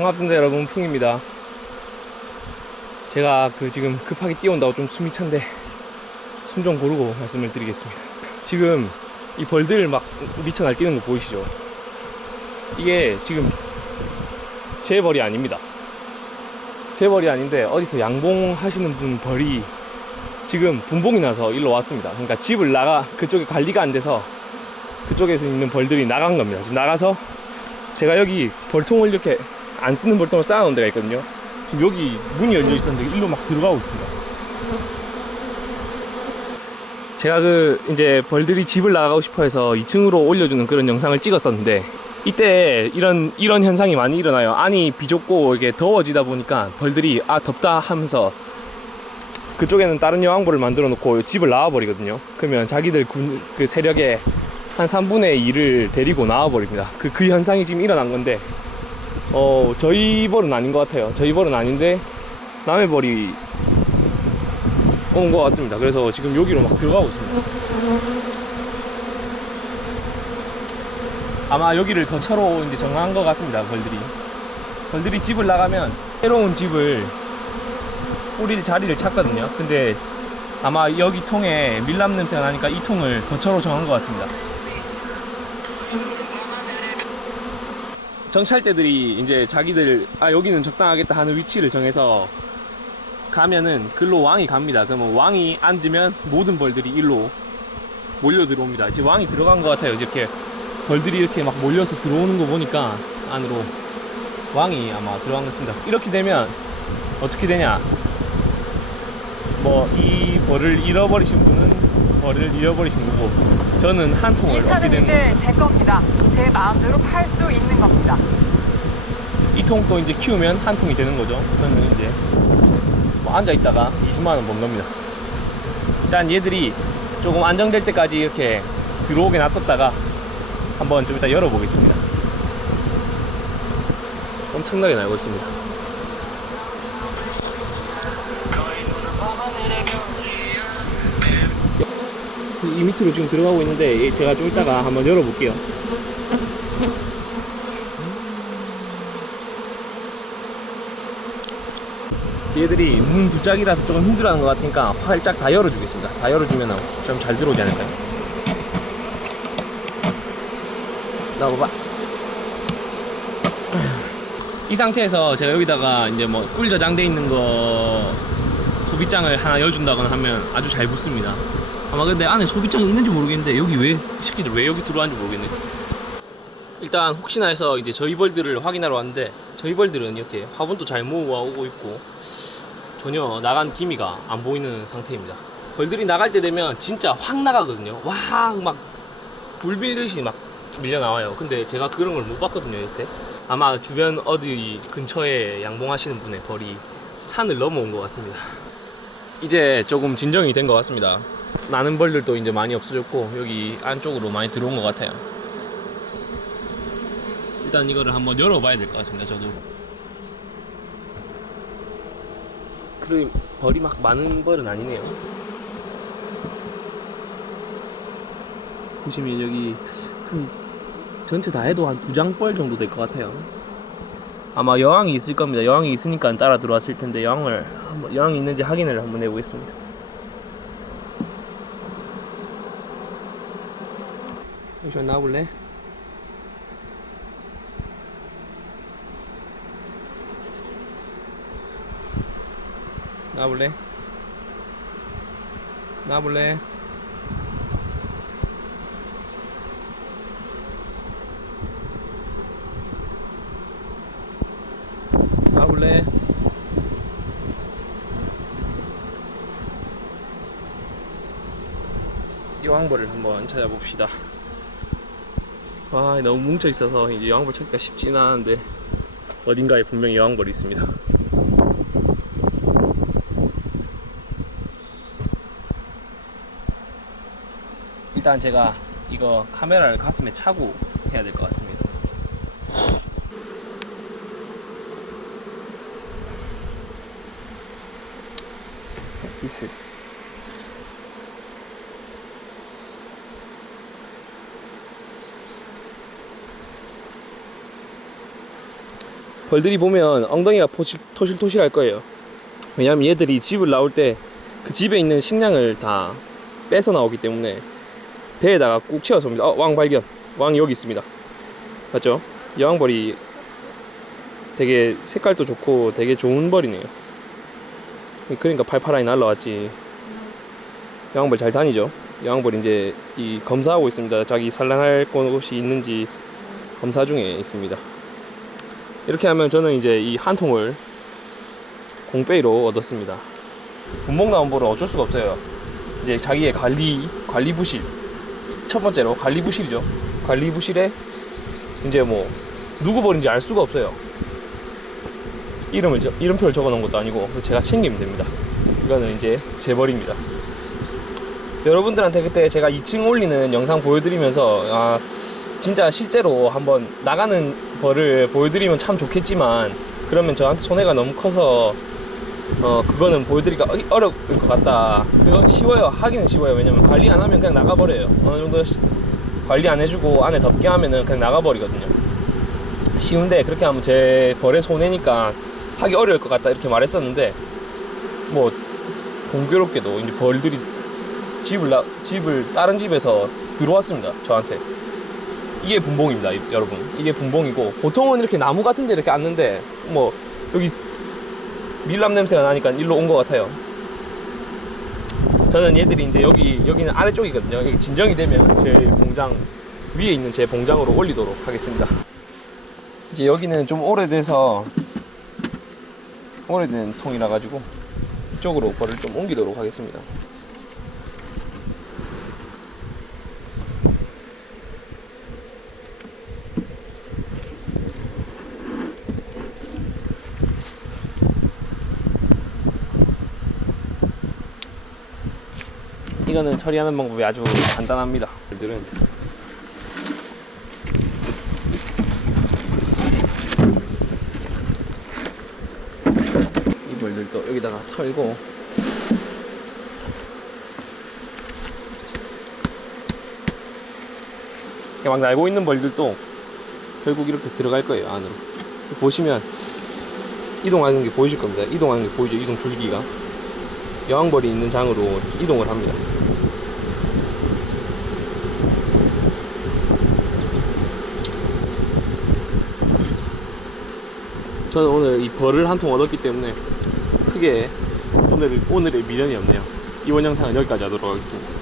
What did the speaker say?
반갑습니다 여러분, 풍입니다. 제가 지금 급하게 뛰어온다고 좀 숨이 찬데 숨 좀 고르고 말씀을 드리겠습니다. 지금 이 벌들 막 미쳐 날뛰는 거 보이시죠? 이게 지금 제 벌이 아닙니다. 제 벌이 아닌데 어디서 양봉하시는 분 벌이 지금 분봉이 나서 일로 왔습니다. 그러니까 집을 그쪽에 관리가 안 돼서 그쪽에서 있는 벌들이 나간 겁니다. 지금 나가서 제가 여기 벌통을 이렇게 안 쓰는 벌통을 쌓아놓은 데가 있거든요. 지금 여기 문이 열려 있었는데 일로 막 들어가고 있습니다. 제가 이제 벌들이 집을 나가고 싶어 해서 2층으로 올려주는 그런 영상을 찍었었는데, 이때 이런 현상이 많이 일어나요. 안이 비좁고 이게 더워지다 보니까 벌들이 덥다 하면서 그쪽에는 다른 여왕벌을 만들어 놓고 집을 나와 버리거든요. 그러면 자기들 그 세력의 한 3분의 2를 데리고 나와 버립니다. 그 현상이 지금 일어난 건데, 저희 벌은 아닌 것 같아요. 저희 벌은 아닌데 남의 벌이 온 것 같습니다. 그래서 지금 여기로 막 들어가고 있습니다. 아마 여기를 거처로 이제 정한 것 같습니다. 벌들이 집을 나가면 새로운 집을 뿌릴 자리를 찾거든요. 근데 아마 여기 통에 밀랍 냄새가 나니까 이 통을 거처로 정한 것 같습니다. 정찰대들이 이제 자기들 여기는 적당하겠다 하는 위치를 정해서 가면은 글로 왕이 갑니다. 그러면 왕이 앉으면 모든 벌들이 일로 몰려 들어옵니다. 지금 왕이 들어간 것 같아요. 이렇게 벌들이 이렇게 막 몰려서 들어오는 거 보니까 안으로 왕이 아마 들어간 것 같습니다. 이렇게 되면 어떻게 되냐, 이 벌을 잃어버리신 분은 벌을 잃어버리신 거고, 저는 한 통을 얻게 되는 겁니다. 이제 제 겁니다. 제 마음대로 팔 수 있는 겁니다. 이 통도 이제 키우면 한 통이 되는 거죠. 저는 이제 앉아있다가 20만원 번 겁니다. 일단 얘들이 조금 안정될 때까지 이렇게 들어오게 놔뒀다가 한번 좀 이따 열어보겠습니다. 엄청나게 날고 있습니다. 이 밑으로 지금 들어가고 있는데 제가 좀 이따가 한번 열어볼게요. 얘들이 문 두짝이라서 조금 힘들어하는 것 같으니까 활짝 다 열어주겠습니다. 다 열어주면 좀 잘 들어오지 않을까요? 나와봐. 이 상태에서 제가 여기다가 이제 꿀 저장돼 있는 거 소비장을 하나 열어준다거나 하면 아주 잘 붙습니다. 아마 근데 안에 소비장이 있는지 모르겠는데 이 새끼들 왜 여기 들어왔는지 모르겠네. 일단 혹시나 해서 이제 저희 벌들을 확인하러 왔는데, 저희 벌들은 이렇게 화분도 잘 모아오고 있고 전혀 나간 기미가 안 보이는 상태입니다. 벌들이 나갈 때 되면 진짜 확 나가거든요. 막 불빌듯이 막 밀려 나와요. 근데 제가 그런 걸 못 봤거든요. 이렇게 아마 주변 어디 근처에 양봉하시는 분의 벌이 산을 넘어온 것 같습니다. 이제 조금 진정이 된 것 같습니다. 나는 벌들도 이제 많이 없어졌고 여기 안쪽으로 많이 들어온 것 같아요. 일단 이거를 한번 열어봐야 될 것 같습니다. 저도. 그래, 벌이 막 많은 벌은 아니네요. 보시면 여기 전체 다 해도 한 2장 벌 정도 될 것 같아요. 아마 여왕이 있을 겁니다. 여왕이 있으니까 따라 들어왔을 텐데 여왕이 있는지 확인을 한번 해보겠습니다. 잠시만 나와볼래? 나와볼래? 나와볼래? 나와볼래? 여왕벌을 한번 찾아봅시다. 너무 뭉쳐있어서 이제 여왕벌 찾기가 쉽지는 않은데 어딘가에 분명히 여왕벌이 있습니다. 일단 제가 이거 카메라를 가슴에 차고 해야 될 것 같습니다. 있어. 벌들이 보면 엉덩이가 토실토실할 거예요. 왜냐면 얘들이 집을 나올 때 그 집에 있는 식량을 다 뺏어 나오기 때문에 배에다가 꾹 채워서 옵니다. 왕 발견. 왕이 여기 있습니다. 맞죠? 여왕벌이 되게 색깔도 좋고 되게 좋은 벌이네요. 그러니까 팔팔하게 날라왔지. 여왕벌 잘 다니죠? 여왕벌 이제 이 검사하고 있습니다. 자기 산란할 곳이 있는지 검사 중에 있습니다. 이렇게 하면 저는 이제 이 한 통을 공빼이로 얻었습니다. 분봉 나온 벌은 어쩔 수가 없어요. 이제 자기의 관리 부실. 첫 번째로 관리 부실이죠. 관리 부실에 이제 뭐 누구 벌인지 알 수가 없어요. 이름표를 적어 놓은 것도 아니고 제가 챙기면 됩니다. 이거는 이제 제 벌입니다. 여러분들한테 그때 제가 2층 올리는 영상 보여드리면서 진짜 실제로 한번 나가는 벌을 보여드리면 참 좋겠지만 그러면 저한테 손해가 너무 커서 그거는 보여드리기가 어려울 것 같다. 그건 쉬워요. 하기는 쉬워요. 왜냐면 관리 안 하면 그냥 나가버려요. 어느 정도 관리 안 해주고 안에 덮게 하면은 그냥 나가버리거든요. 쉬운데 그렇게 하면 제 벌의 손해니까 하기 어려울 것 같다 이렇게 말했었는데 뭐 공교롭게도 이제 벌들이 집을 다른 집에서 들어왔습니다. 저한테. 이게 분봉입니다, 여러분. 이게 분봉이고 보통은 이렇게 나무 같은 데 이렇게 앉는데 뭐 여기 밀람 냄새가 나니까 일로 온 것 같아요. 저는 얘들이 이제 여기는 아래쪽이거든요. 여기 진정이 되면 제 봉장 위에 있는 제 봉장으로 올리도록 하겠습니다. 이제 여기는 좀 오래된 통이라 가지고 이쪽으로 벌을 좀 옮기도록 하겠습니다. 이거는 처리하는 방법이 아주 간단합니다. 벌들은 이 벌들도 여기다가 털고 막 날고 있는 벌들도 결국 이렇게 들어갈 거예요, 안으로. 보시면 이동하는 게 보이실 겁니다. 이동하는 게 보이죠? 이동 줄기가 여왕벌이 있는 장으로 이동을 합니다. 저는 오늘 이 벌을 한 통 얻었기 때문에 크게 오늘의 미련이 없네요. 이번 영상은 여기까지 하도록 하겠습니다.